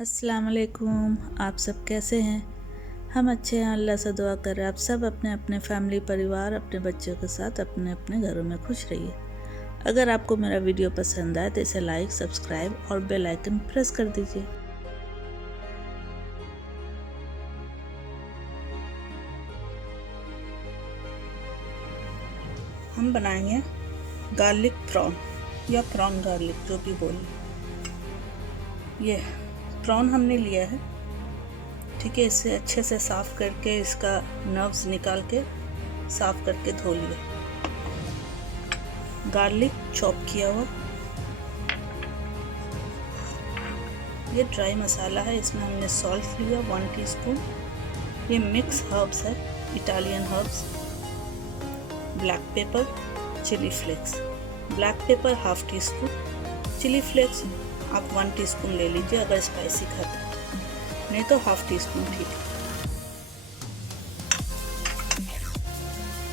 अस्सलाम वालेकुम। आप सब कैसे हैं? हम अच्छे हैं, अल्लाह से दुआ कर रहे हैं आप सब अपने अपने फैमिली परिवार अपने बच्चों के साथ अपने अपने घरों में खुश रहिए। अगर आपको मेरा वीडियो पसंद आए तो इसे लाइक, सब्सक्राइब और बेल आइकन प्रेस कर दीजिए। हम बनाएंगे गार्लिक प्रॉन या प्रॉन गार्लिक, जो भी बोलिए। ये प्रॉन हमने लिया है, ठीक है। इसे अच्छे से साफ़ करके इसका नर्व्स निकाल के साफ़ करके धो लिया। गार्लिक चॉप किया हुआ, ये ड्राई मसाला है। इसमें हमने सॉल्ट लिया 1 टीस्पून। ये मिक्स हर्ब्स है, Italian herbs. Black pepper, chilli flakes. Black pepper half teaspoon, chilli flakes आप 1 टीस्पून ले लीजिए अगर स्पाइसी खाते हैं, नहीं तो हाफ टी स्पून ठीक है।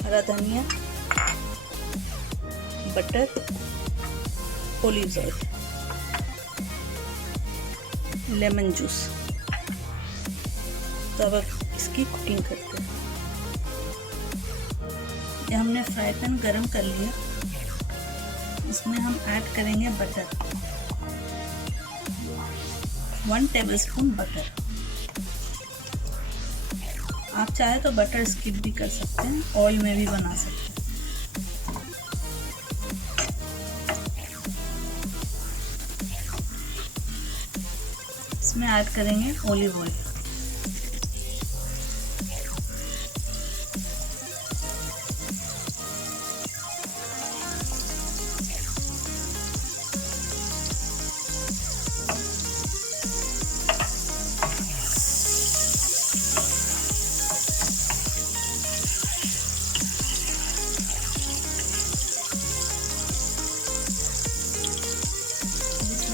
हरा धनिया, butter, olive oil, lemon juice. तो अब इसकी कुकिंग करते हैं। ये हमने फ्राई पैन गरम कर लिया, इसमें हम ऐड करेंगे बटर, 1 टेबलस्पून बटर। आप चाहे तो बटर स्किप भी कर सकते हैं, ऑयल में भी बना सकते हैं। इसमें ऐड करेंगे ऑलिव ऑयल,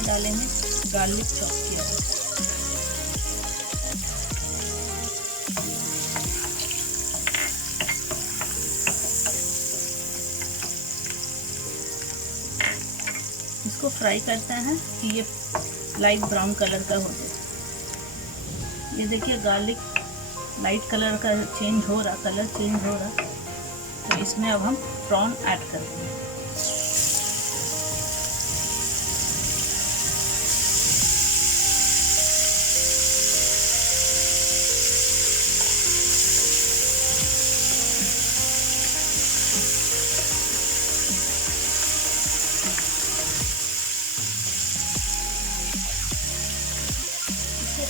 डालेंगे गार्लिक चॉप किया हुआ। इसको फ्राई करते हैं कि ये लाइट ब्राउन कलर का हो जाए। ये देखिए गार्लिक लाइट कलर का चेंज हो रहा, कलर चेंज हो रहा। तो इसमें अब हम प्रॉन ऐड करते हैं।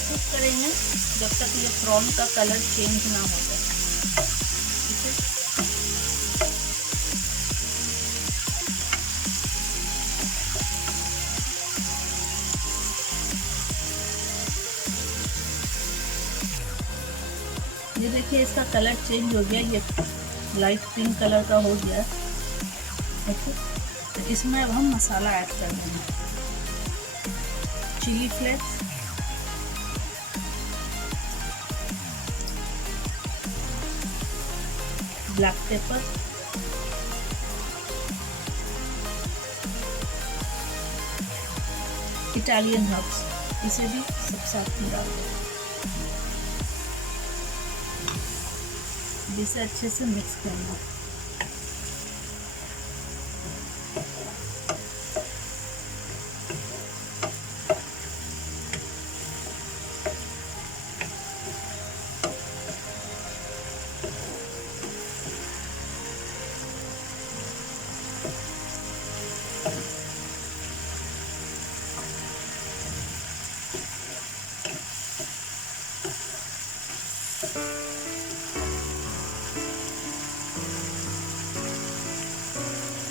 कुक करेंगे जब तक ये प्रॉन का कलर चेंज ना हो जाए, ठीक है। ये देखिए इसका कलर चेंज हो गया, ये लाइट पिंक कलर का हो गया, ओके। तो इसमें अब हम मसाला ऐड कर देंगे। Chilli flakes, black pepper, Italian herbs, इसे भी सब साथ में डाल दें। इसे अच्छे से मिक्स करना।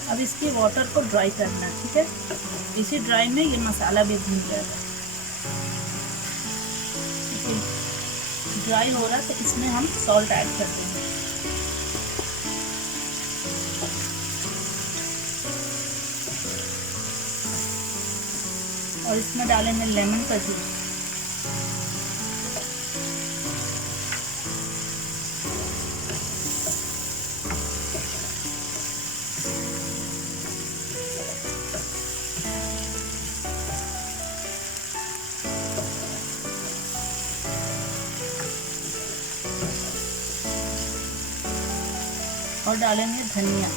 अब इसकी वाटर को ड्राई करना है, ठीक है। इसी ड्राई में ये मसाला भी भून जाएगा। ड्राई हो रहा है तो इसमें हम सॉल्ट ऐड कर देंगे। और इसमें डालेंगे लेमन का जूस। और डालेंगे धनिया,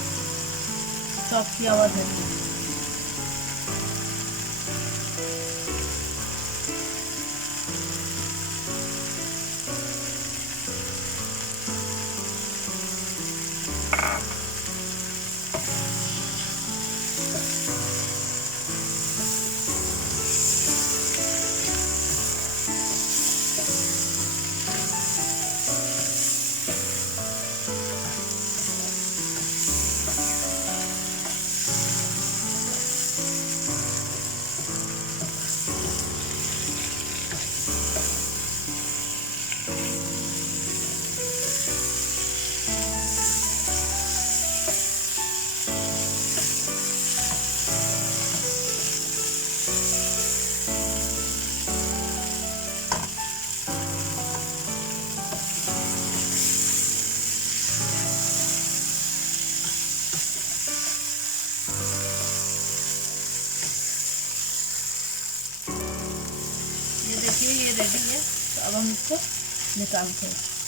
चॉप किया हुआ धनिया। ये देखिए ये रेडी है, तो अब हम इसको निकालते हैं।